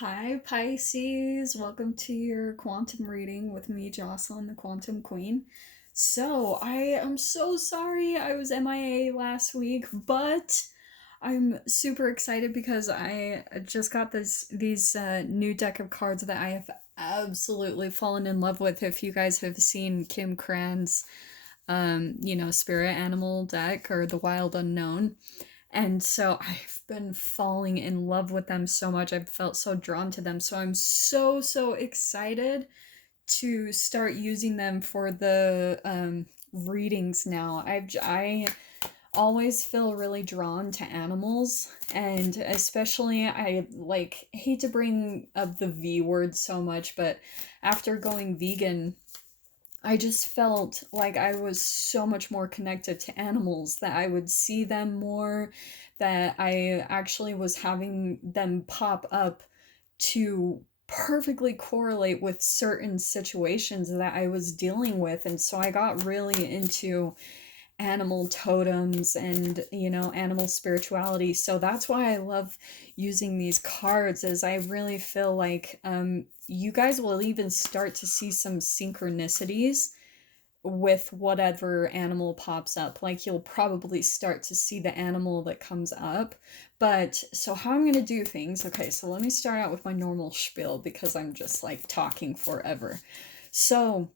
Hi Pisces, welcome to your quantum reading with me, Jocelyn, the Quantum Queen. So, I am so sorry I was MIA last week, but I'm super excited because I just got these new deck of cards that I have absolutely fallen in love with. If you guys have seen Kim Kranz, spirit animal deck or the Wild Unknown. And so I've been falling in love with them so much. I've felt so drawn to them. So I'm so excited to start using them for the readings now. I always feel really drawn to animals, and especially I hate to bring up the V word so much, but after going vegan, I just felt like I was so much more connected to animals, that I would see them more, that I actually was having them pop up to perfectly correlate with certain situations that I was dealing with. And so I got really into animal totems and animal spirituality. So that's why I love using these cards, as I really feel like you guys will even start to see some synchronicities with whatever animal pops up. Like, you'll probably start to see the animal that comes up. But so how I'm gonna do things, okay, so let me start out with my normal spiel because I'm just like talking forever. So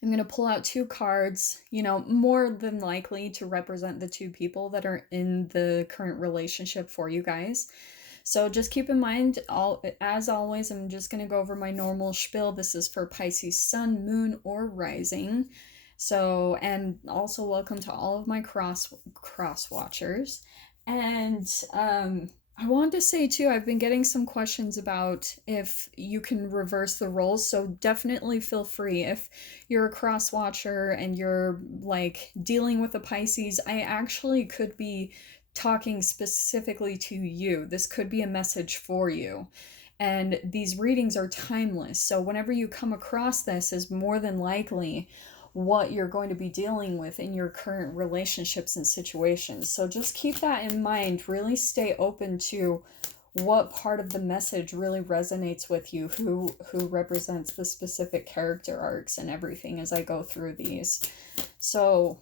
I'm going to pull out two cards, more than likely to represent the two people that are in the current relationship for you guys. So just keep in mind, as always, I'm just going to go over my normal spiel. This is for Pisces sun, moon, or rising. So, and also welcome to all of my cross watchers. And I wanted to say too, I've been getting some questions about if you can reverse the roles, so definitely feel free. If you're a cross watcher and you're like dealing with a Pisces, I actually could be talking specifically to you. This could be a message for you. And these readings are timeless, so whenever you come across this, is more than likely what you're going to be dealing with in your current relationships and situations. So just keep that in mind. Really stay open to what part of the message really resonates with you, who represents the specific character arcs and everything as I go through these. So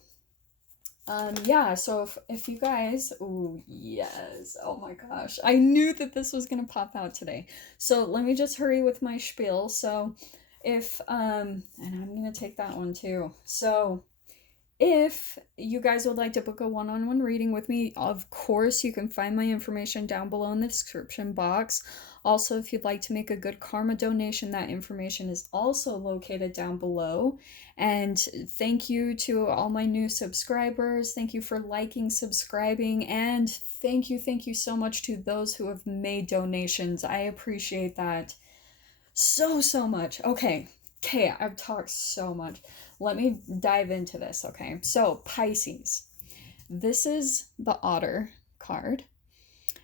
yeah, so if you guys, oh yes, oh my gosh, I knew that this was gonna pop out today. So let me just hurry with my spiel. So if and I'm gonna take that one too. So if you guys would like to book a one-on-one reading with me, of course, you can find my information down below in the description box. Also, if you'd like to make a good karma donation, that information is also located down below. And thank you to all my new subscribers. Thank you for liking, subscribing, and thank you so much to those who have made donations. I appreciate that so much. Okay, I've talked so much. Let me dive into this, okay? So, Pisces. This is the otter card.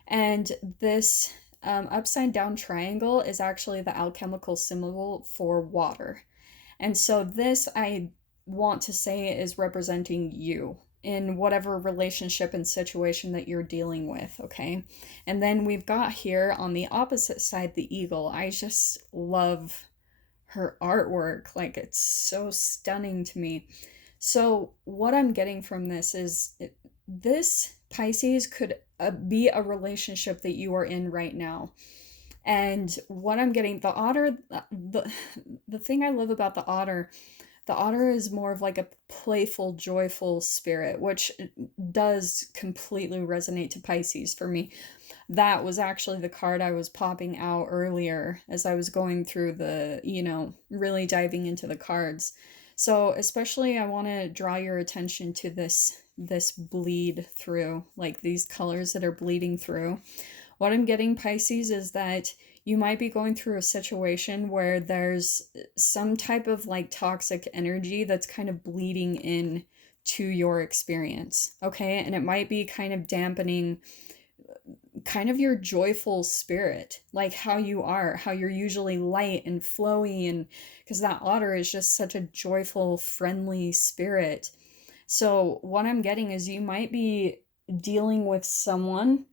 And this upside down triangle is actually the alchemical symbol for water. And so, this I want to say is representing you in whatever relationship and situation that you're dealing with, okay? And then we've got here on the opposite side the eagle. I just love her artwork. Like, it's so stunning to me. So what I'm getting from this is this Pisces could be a relationship that you are in right now. And what I'm getting, the otter, the thing I love about the otter is more of like a playful, joyful spirit, which does completely resonate to Pisces for me. That was actually the card I was popping out earlier as I was going through the, really diving into the cards. So especially I want to draw your attention to this bleed through, like these colors that are bleeding through. What I'm getting, Pisces, is that you might be going through a situation where there's some type of like toxic energy that's kind of bleeding in to your experience, okay? And it might be kind of dampening kind of your joyful spirit, like how you are, how you're usually light and flowy, and because that otter is just such a joyful, friendly spirit. So what I'm getting is you might be dealing with someone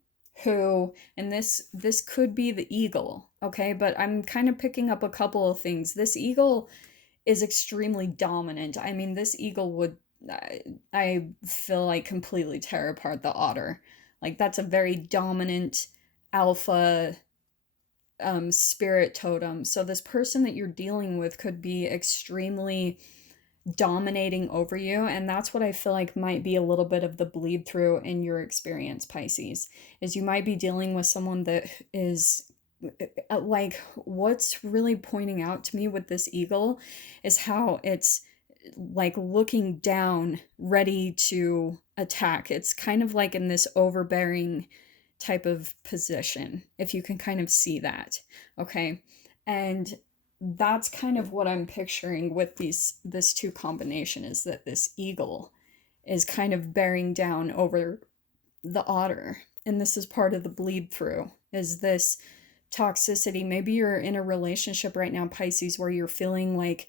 who, and this could be the eagle, okay, but I'm kind of picking up a couple of things. This eagle is extremely dominant. I mean, this eagle would, I feel like, completely tear apart the otter. Like, that's a very dominant alpha spirit totem. So this person that you're dealing with could be extremely dominating over you, and that's what I feel like might be a little bit of the bleed through in your experience, Pisces, is you might be dealing with someone that is like, what's really pointing out to me with this eagle is how it's like looking down, ready to attack. It's kind of like in this overbearing type of position, if you can kind of see that. Okay. And that's kind of what I'm picturing with this two combination, is that this eagle is kind of bearing down over the otter. And this is part of the bleed through, is this toxicity. Maybe you're in a relationship right now, Pisces, where you're feeling like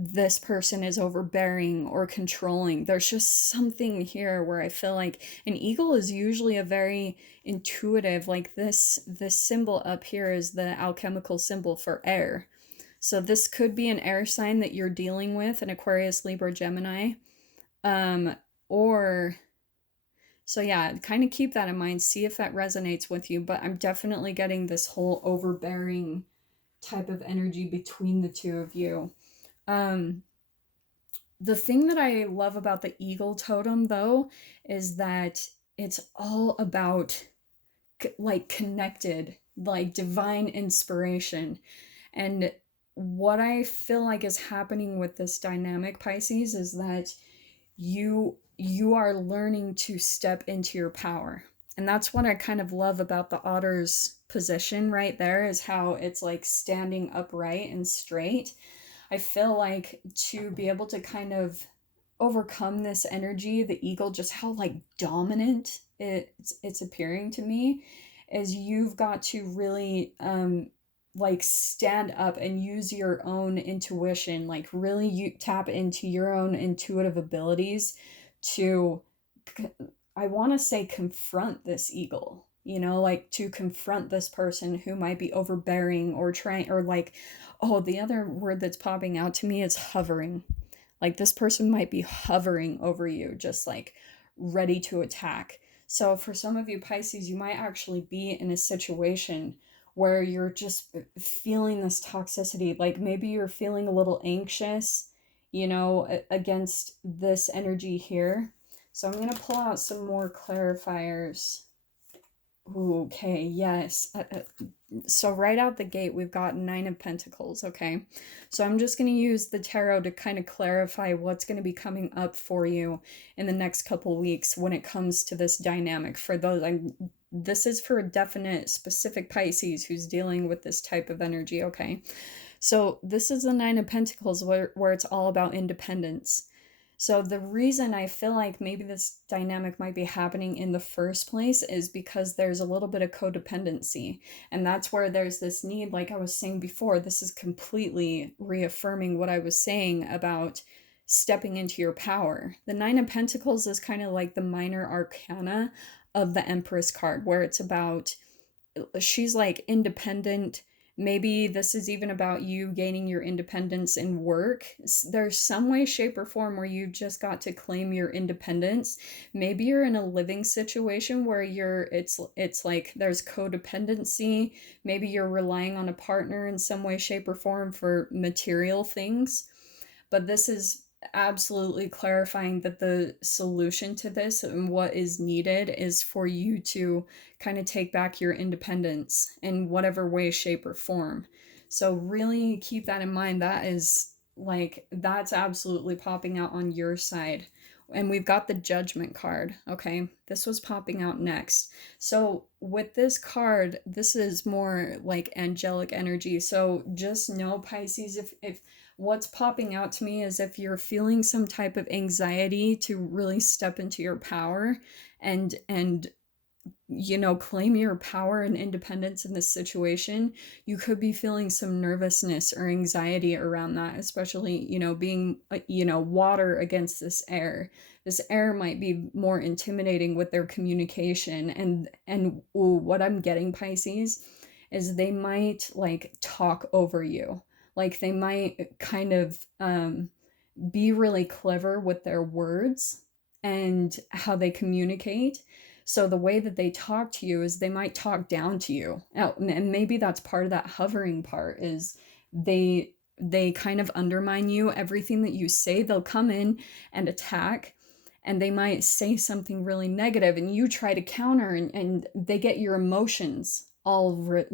this person is overbearing or controlling. There's just something here where I feel like an eagle is usually a very intuitive, like this symbol up here is the alchemical symbol for air. So this could be an air sign that you're dealing with, an Aquarius, Libra, Gemini. Or so yeah, kind of keep that in mind, see if that resonates with you, but I'm definitely getting this whole overbearing type of energy between the two of you. The thing that I love about the eagle totem, though, is that it's all about like connected, like divine inspiration. And what I feel like is happening with this dynamic, Pisces, is that you are learning to step into your power. And that's what I kind of love about the otter's position right there, is how it's like standing upright and straight. I feel like to be able to kind of overcome this energy, the eagle, just how like dominant it's appearing to me, is you've got to really like stand up and use your own intuition, like really you tap into your own intuitive abilities to, I want to say, confront this eagle, you know, like to confront this person who might be overbearing or trying, or like, oh, the other word that's popping out to me is hovering. Like this person might be hovering over you, just like ready to attack. So for some of you, Pisces, you might actually be in a situation where you're just feeling this toxicity. Like maybe you're feeling a little anxious, you know, against this energy here. So I'm going to pull out some more clarifiers. Okay, yes. So right out the gate, we've got Nine of Pentacles, okay? So I'm just going to use the tarot to kind of clarify what's going to be coming up for you in the next couple weeks when it comes to this dynamic. For those, this is for a definite, specific Pisces who's dealing with this type of energy, okay? So this is the Nine of Pentacles where it's all about independence. So the reason I feel like maybe this dynamic might be happening in the first place is because there's a little bit of codependency. And that's where there's this need, like I was saying before, this is completely reaffirming what I was saying about stepping into your power. The Nine of Pentacles is kind of like the minor arcana of the Empress card, where it's about, she's like independent. Maybe this is even about you gaining your independence in work. There's some way, shape, or form where you just got to claim your independence. Maybe you're in a living situation where it's like there's codependency. Maybe you're relying on a partner in some way, shape, or form for material things. But this is absolutely clarifying that the solution to this and what is needed is for you to kind of take back your independence in whatever way, shape, or form. So really keep that in mind. That is like, that's absolutely popping out on your side. And we've got the Judgment card, okay? This was popping out next. So with this card, this is more like angelic energy. So just know, Pisces, if what's popping out to me is if you're feeling some type of anxiety to really step into your power and claim your power and independence in this situation, you could be feeling some nervousness or anxiety around that, especially, being, water against this air. This air might be more intimidating with their communication. And what I'm getting, Pisces, is they might like talk over you. Like they might kind of be really clever with their words and how they communicate. So the way that they talk to you is they might talk down to you. And maybe that's part of that hovering part, is they kind of undermine you. Everything that you say, they'll come in and attack, and they might say something really negative and you try to counter, and they get your emotions all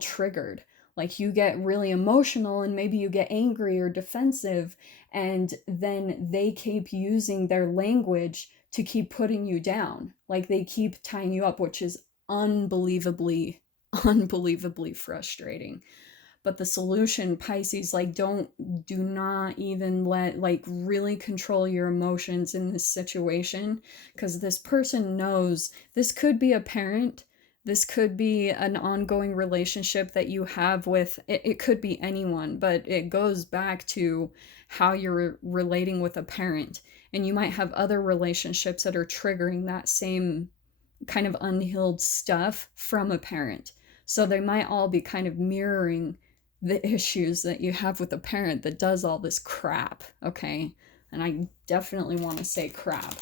triggered. Like you get really emotional and maybe you get angry or defensive, and then they keep using their language to keep putting you down. Like they keep tying you up, which is unbelievably, unbelievably frustrating. But the solution, Pisces, like do not even like really control your emotions in this situation, because this person knows this could be a parent. This could be an ongoing relationship that you have with, it could be anyone, but it goes back to how you're relating with a parent. And you might have other relationships that are triggering that same kind of unhealed stuff from a parent. So they might all be kind of mirroring the issues that you have with a parent that does all this crap, okay? And I definitely want to say crap.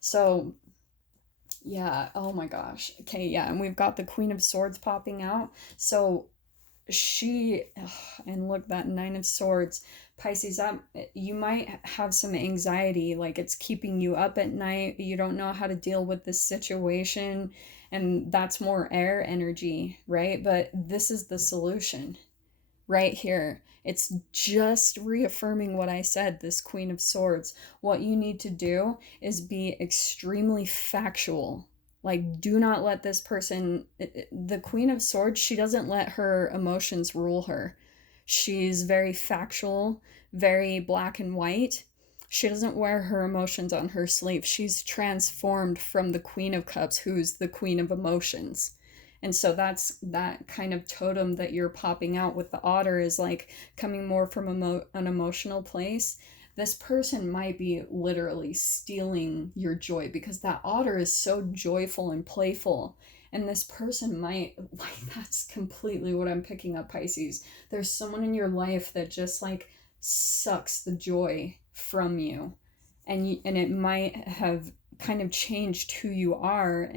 So yeah, oh my gosh. Okay, yeah, and we've got the Queen of Swords popping out. So and look, that Nine of Swords, Pisces, you might have some anxiety, like it's keeping you up at night. You don't know how to deal with this situation, and that's more air energy, right? But this is the solution right here. It's just reaffirming what I said, this Queen of Swords. What you need to do is be extremely factual. Like, do not let this person, the Queen of Swords, she doesn't let her emotions rule her. She's very factual, very black and white. She doesn't wear her emotions on her sleeve. She's transformed from the Queen of Cups, who's the Queen of Emotions. And so that's that kind of totem that you're popping out with the otter, is like coming more from an emotional place. This person might be literally stealing your joy, because that otter is so joyful and playful. And this person might, like, that's completely what I'm picking up, Pisces. There's someone in your life that just like sucks the joy from you. And it might have kind of changed who you are,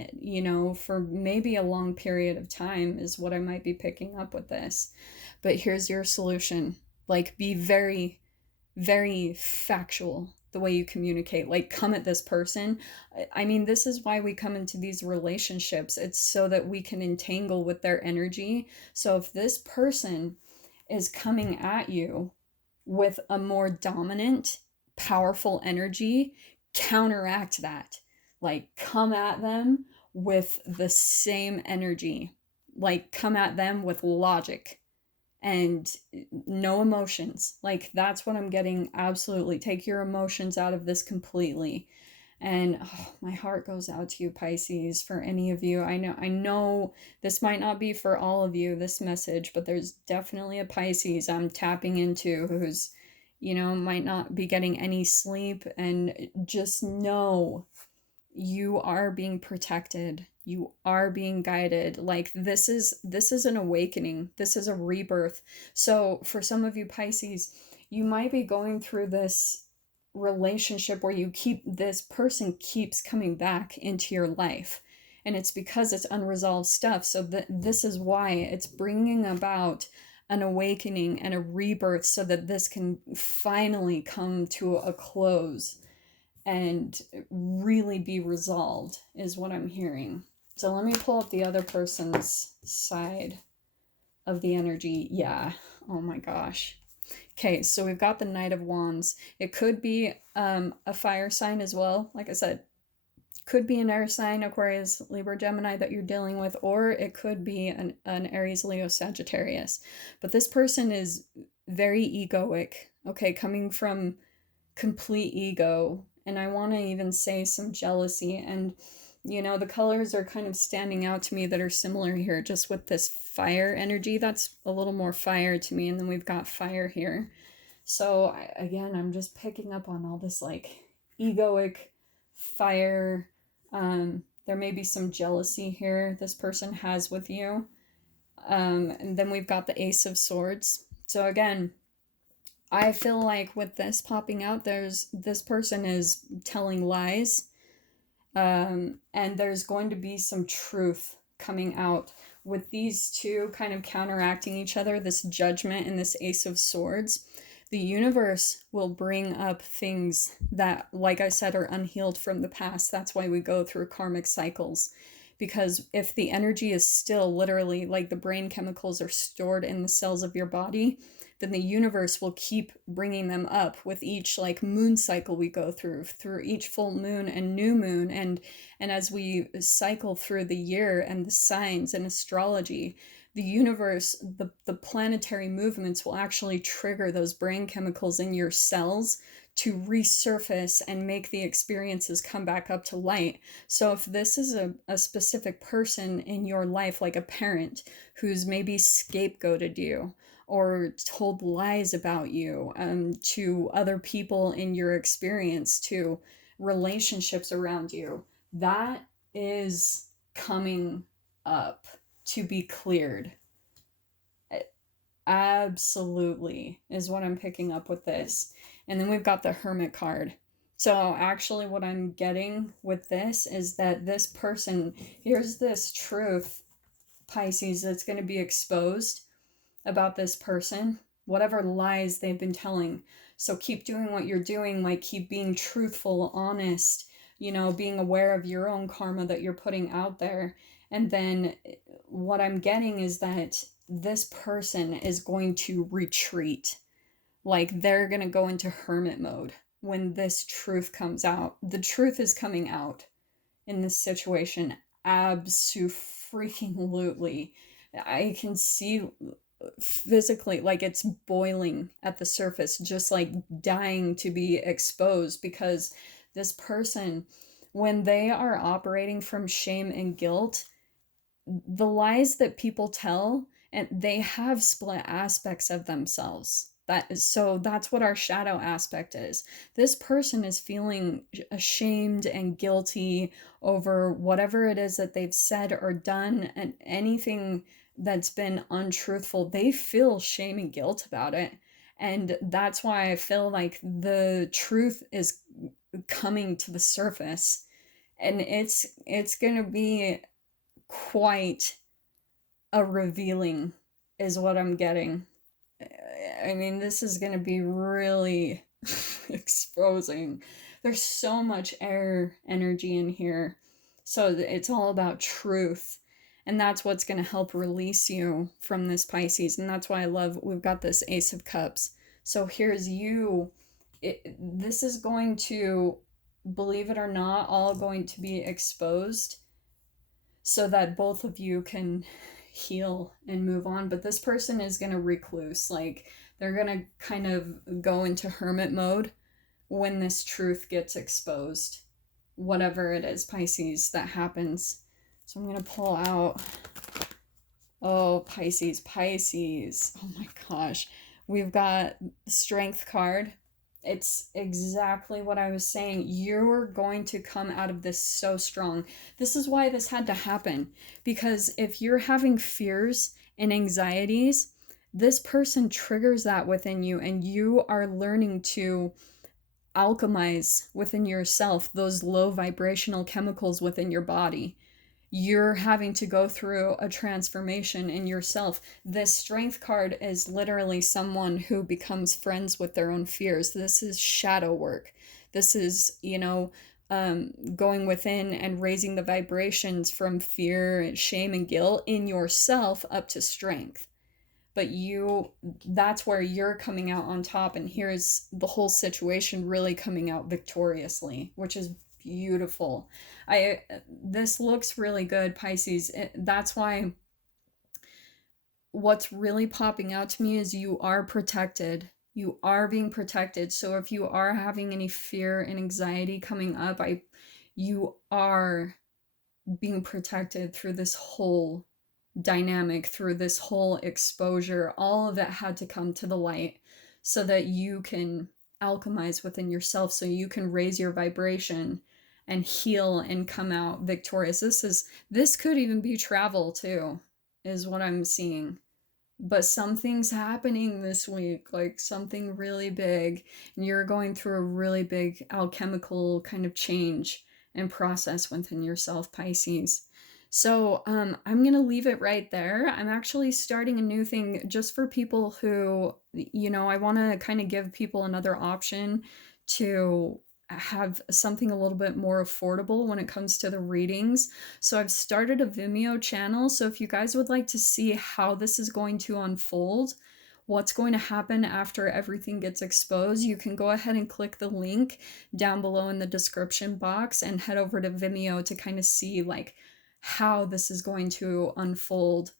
for maybe a long period of time, is what I might be picking up with this. But here's your solution. Like, be very, very factual the way you communicate. Like, come at this person. I mean, this is why we come into these relationships. It's so that we can entangle with their energy. So if this person is coming at you with a more dominant, powerful energy, counteract that. Like, come at them with the same energy. Like, come at them with logic and no emotions. Like, that's what I'm getting. Absolutely. Take your emotions out of this completely. And my heart goes out to you, Pisces, for any of you. I know this might not be for all of you, this message, but there's definitely a Pisces I'm tapping into who's, might not be getting any sleep. And just know you are being protected. You are being guided. Like, this is an awakening. This is a rebirth. So for some of you, Pisces, you might be going through this relationship where this person keeps coming back into your life, and it's because it's unresolved stuff. So this is why it's bringing about an awakening and a rebirth, so that this can finally come to a close and really be resolved, is what I'm hearing. So let me pull up the other person's side of the energy. Yeah, oh my gosh. Okay, so we've got the Knight of Wands. It could be a fire sign as well. Like I said, could be an air sign, Aquarius, Libra, Gemini, that you're dealing with, or it could be an Aries, Leo, Sagittarius. But this person is very egoic, okay, coming from complete ego. And I want to even say some jealousy. And You know, the colors are kind of standing out to me that are similar here, just with this fire energy. That's a little more fire to me. And then we've got fire here. So again, I'm just picking up on all this like egoic fire. There may be some jealousy here this person has with you. And then we've got the Ace of Swords. So again, I feel like with this popping out, this person is telling lies, and there's going to be some truth coming out with these two kind of counteracting each other, this Judgment and this Ace of Swords. The universe will bring up things that, like I said, are unhealed from the past. That's why we go through karmic cycles. Because if the energy is still literally, like the brain chemicals are stored in the cells of your body, then the universe will keep bringing them up with each like moon cycle we go through each full moon and new moon, and as we cycle through the year and the signs and astrology, the universe, the planetary movements will actually trigger those brain chemicals in your cells to resurface and make the experiences come back up to light. So if this is a specific person in your life, like a parent who's maybe scapegoated you or told lies about you, to other people in your experience, to relationships around you, that is coming up to be cleared. Absolutely is what I'm picking up with this. And then we've got the Hermit card. So actually what I'm getting with this is that this person, here's this truth, Pisces, that's going to be exposed about this person, whatever lies they've been telling. So keep doing what you're doing, like keep being truthful, honest, you know, being aware of your own karma that you're putting out there. And then what I'm getting is that this person is going to retreat. Like they're going to go into hermit mode when this truth comes out. The truth is coming out in this situation. Abso-freaking-lutely. I can see physically, like it's boiling at the surface, just like dying to be exposed, because this person, when they are operating from shame and guilt, the lies that people tell, and they have split aspects of themselves. So that's what our shadow aspect is. This person is feeling ashamed and guilty over whatever it is that they've said or done, and anything that's been untruthful, they feel shame and guilt about it. And that's why I feel like the truth is coming to the surface, and it's going to be quite a revealing is what I'm getting. I mean, this is going to be really exposing. There's so much air energy in here. So it's all about truth. And that's what's going to help release you from this, Pisces. And that's why I love, we've got this Ace of Cups. So here's you. This is going to, believe it or not, all going to be exposed so that both of you can heal and move on. But this person is going to recluse. Like, they're going to kind of go into hermit mode when this truth gets exposed. Whatever it is, Pisces, that happens. So I'm going to pull out, oh, Pisces. Oh my gosh. We've got the Strength card. It's exactly what I was saying. You're going to come out of this so strong. This is why this had to happen. Because if you're having fears and anxieties, this person triggers that within you, and you are learning to alchemize within yourself those low vibrational chemicals within your body. You're having to go through a transformation in yourself. This Strength card is literally someone who becomes friends with their own fears. This is shadow work. This is, going within and raising the vibrations from fear, shame, and guilt in yourself up to strength. But that's where you're coming out on top, and here's the whole situation really coming out victoriously, which is beautiful. This looks really good, Pisces. That's why what's really popping out to me is you are protected. You are being protected. So if you are having any fear and anxiety coming up, you are being protected through this whole dynamic, through this whole exposure. All of it had to come to the light so that you can alchemize within yourself, so you can raise your vibration and heal and come out victorious. This could even be travel too, is what I'm seeing. But something's happening this week, like something really big, and you're going through a really big alchemical kind of change and process within yourself, Pisces. So I'm going to leave it right there. I'm actually starting a new thing just for people who, I want to kind of give people another option to have something a little bit more affordable when it comes to the readings. So I've started a Vimeo channel. So if you guys would like to see how this is going to unfold, what's going to happen after everything gets exposed, you can go ahead and click the link down below in the description box and head over to Vimeo to kind of see like how this is going to unfold,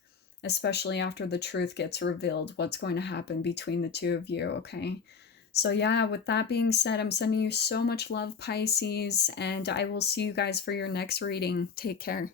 especially after the truth gets revealed, what's going to happen between the two of you, okay? So yeah, with that being said, I'm sending you so much love, Pisces, and I will see you guys for your next reading. Take care.